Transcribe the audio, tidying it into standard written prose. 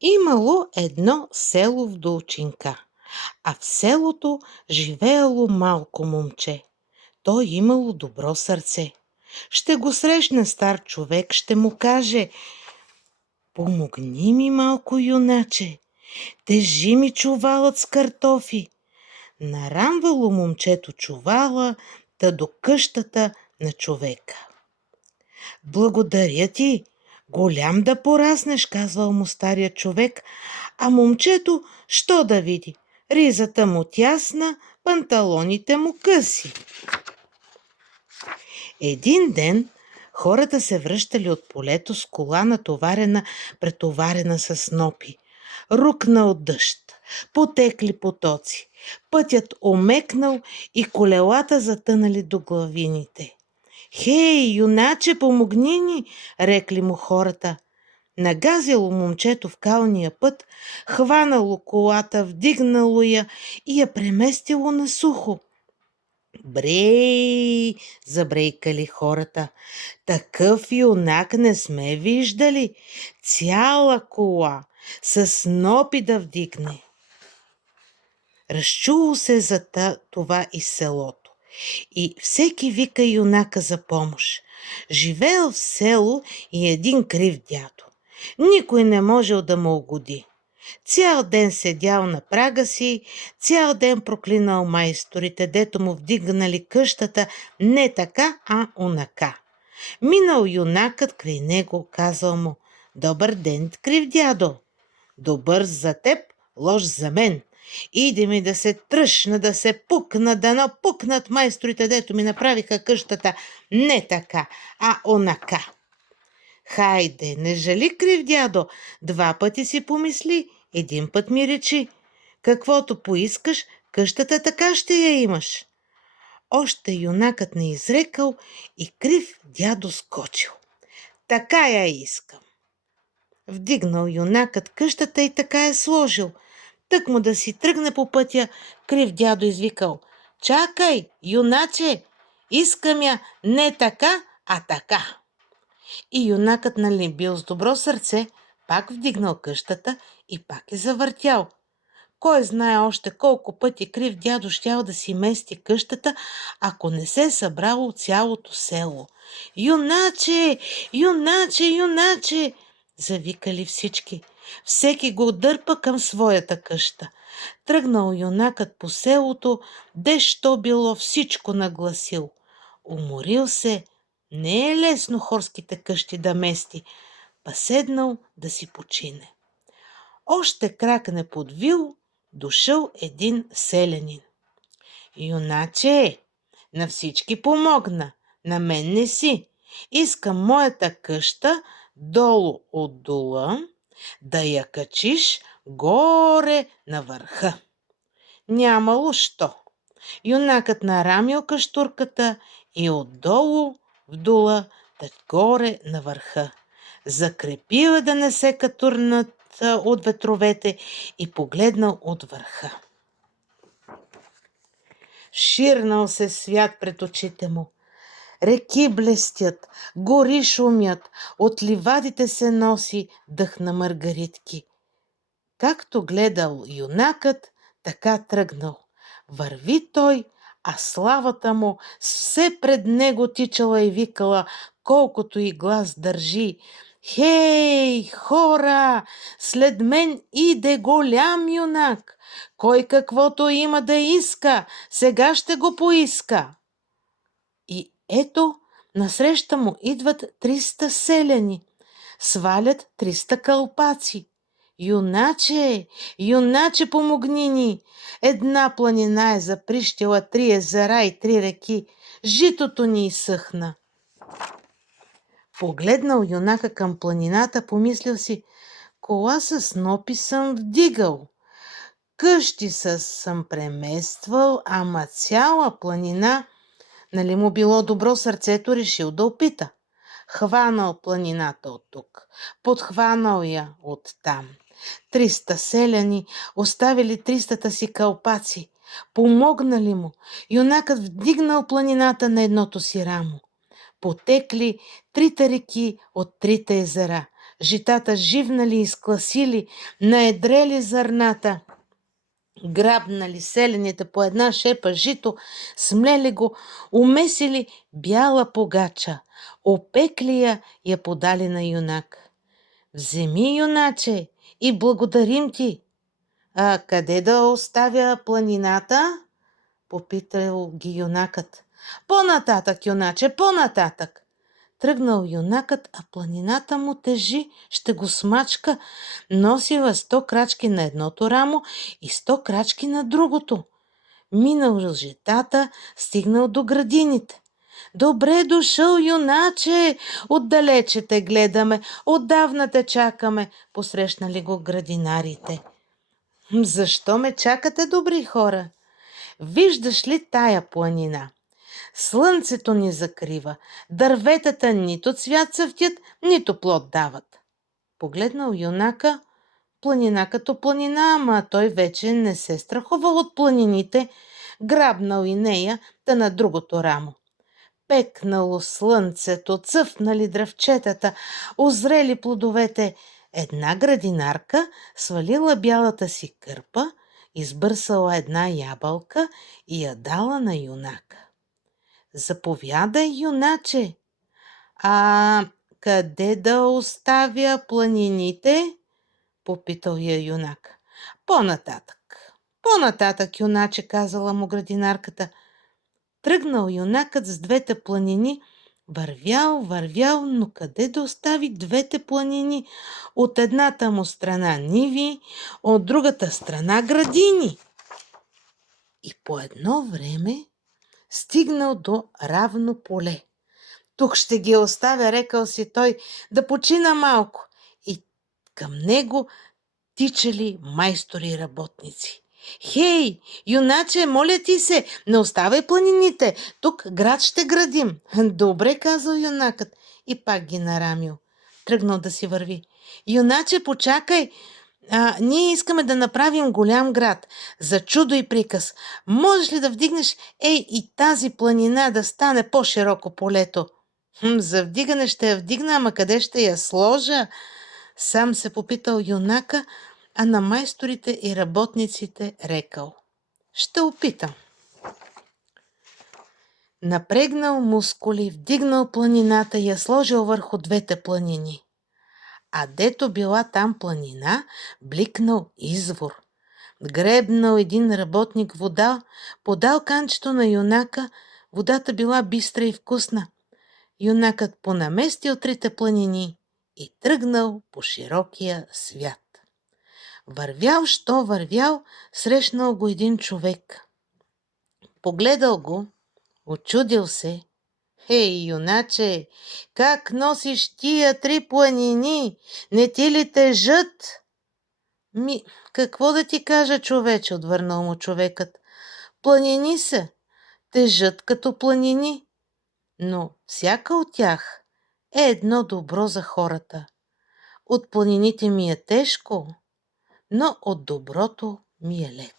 Имало едно село в долчинка, а в селото живеело малко момче. То имало добро сърце. Ще го срещне стар човек, ще му каже: „Помогни ми малко, юначе, тежи ми чувалът с картофи.“ Нарамвало момчето чувала та до къщата на човека. „Благодаря ти, голям да пораснеш“, казвал му стария човек, а момчето що да види? Ризата му тясна, панталоните му къси. Един ден хората се връщали от полето с кола претоварена с снопи. Рукнал дъжд, потекли потоци, пътят омекнал и колелата затънали до главините. „Хей, юначе, помогни ни!“ рекли му хората. Нагазило момчето в калния път, хванало колата, вдигнало я и я преместило на сухо. „Брей!“ забрейкали хората. „Такъв юнак не сме виждали. Цяла кола с снопи да вдигне.“ Разчуло се за това из селото и всеки вика юнака за помощ. Живеел в село и един крив дядо. Никой не можел да му угоди. Цял ден седял на прага си, цял ден проклинал майсторите, дето му вдигнали къщата не така, а онака. Минал юнакът край него, казал му: „Добър ден, крив дядо. Добър за теб, лош за мен. Иде ми да се тръщна, да се пукна, да напукнат майсторите, дето ми направиха къщата не така, а онака.“ „Хайде, не жали, крив дядо, 2 пъти си помисли, 1 път ми речи. Каквото поискаш, къщата така ще я имаш.“ Още юнакът не изрекал и крив дядо скочил. „Така я искам.“ Вдигнал юнакът къщата и така е сложил. Тък му да си тръгне по пътя, крив дядо извикал: „Чакай, юначе, искам я не така, а така.“ И юнакът, нали бил с добро сърце, пак вдигнал къщата и пак е завъртял. Кой знае още колко пъти крив дядо щял да си мести къщата, ако не се събрало цялото село. „Юначе, юначе, юначе!“ завикали всички. Всеки го дърпа към своята къща. Тръгнал юнакът по селото, дещо било всичко нагласил. Уморил се, не е лесно хорските къщи да мести, па седнал да си почине. Още крак не подвил, дошъл един селянин. „Юначе, на всички помогна, на мен не си. Искам моята къща долу от дола да я качиш горе на върха.“ Нямало що. Юнакът нарамил каштурката и отдолу в дула, горе на върха. Закрепил да не се катурнат от ветровете и погледнал от върха. Ширнал се свят пред очите му. Реки блестят, гори шумят, от ливадите се носи дъх на маргаритки. Както гледал юнакът, така тръгнал. Върви той, а славата му все пред него тичала и викала, колкото и глас държи: „Хей, хора! След мен иде голям юнак! Кой каквото има да иска, сега ще го поиска!“ И ето, насреща му идват 300 селяни. Свалят 300 кълпаци. „Юначе, юначе, помогни ни! Една планина е заприщила 3 езера и 3 реки. Житото ни изсъхна.“ Погледнал юнака към планината, помислил си: „Кола с снопи съм вдигал, къщи съм премествал, ама цяла планина…“ Нали му било добро сърцето, решил да опита. Хванал планината от тук, подхванал я от там. 300 селяни оставили 300 си кълпаци. Помогнали му. Юнакът вдигнал планината на едното си рамо. Потекли 3 реки от 3 езера. житата живнали, изкласили, наедрели зърната, грабнали селените по една шепа жито, смлели го, умесили бяла погача, опекли я подали на юнак. Вземи, юначе, и благодарим ти. А къде да оставя планината? Попитал ги юнакът. По-нататък, юначе, по-нататък. Тръгнал юнакът, а планината му тежи, ще го смачка. Носила 100 крачки на едното рамо и 100 крачки на другото. Минал житата, стигнал до градините. Добре дошъл, юначе! Отдалече те гледаме, отдавна те чакаме, посрещнали го градинарите. Защо ме чакате, добри хора? Виждаш ли тая планина? Слънцето ни закрива, дърветата нито цвят цъфтят, нито плод дават. Погледнал юнака, планина като планина, ама той вече не се страхувал от планините, грабнал и нея, та на другото рамо. Пекнало слънцето, цъфнали дръвчетата, озрели плодовете. Една градинарка свалила бялата си кърпа, избърсала една ябълка и я дала на юнака. Заповядай, юначе. А къде да оставя планините? Попитал я юнак. По-нататък. По-нататък, юначе, казала му градинарката. Тръгнал юнакът с двете планини, вървял, но къде да остави двете планини? От едната му страна ниви, от другата страна градини. И по едно време стигнал до равно поле. Тук ще ги оставя, рекал си той, да почина малко. И към него тичали майстори и работници. Хей, юначе, моля ти се, не оставай планините, тук град ще градим. Добре, казал юнакът и пак ги нарамил. Тръгнал да си върви. Юначе, почакай, ние искаме да направим голям град. За чудо и приказ. Можеш ли да вдигнеш, и тази планина да стане по-широко полето? За вдигане ще я вдигна, ама къде ще я сложа? Сам се попитал юнака, а на майсторите и работниците рекал. Ще опитам. Напрегнал мускули, вдигнал планината и я сложил върху двете планини. А дето била там планина, бликнал извор. Гребнал един работник вода, подал канчето на юнака, водата била бистра и вкусна. Юнакът понаместил трите планини и тръгнал по широкия свят. Вървял, срещнал го един човек. Погледал го, очудил се. Хей, юначе, как носиш тия 3 планини? Не ти ли тежат? Какво да ти кажа, човече, отвърнал му човекът. Планини са, тежат като планини, но всяка от тях е едно добро за хората. От планините ми е тежко, но от доброто ми е леко.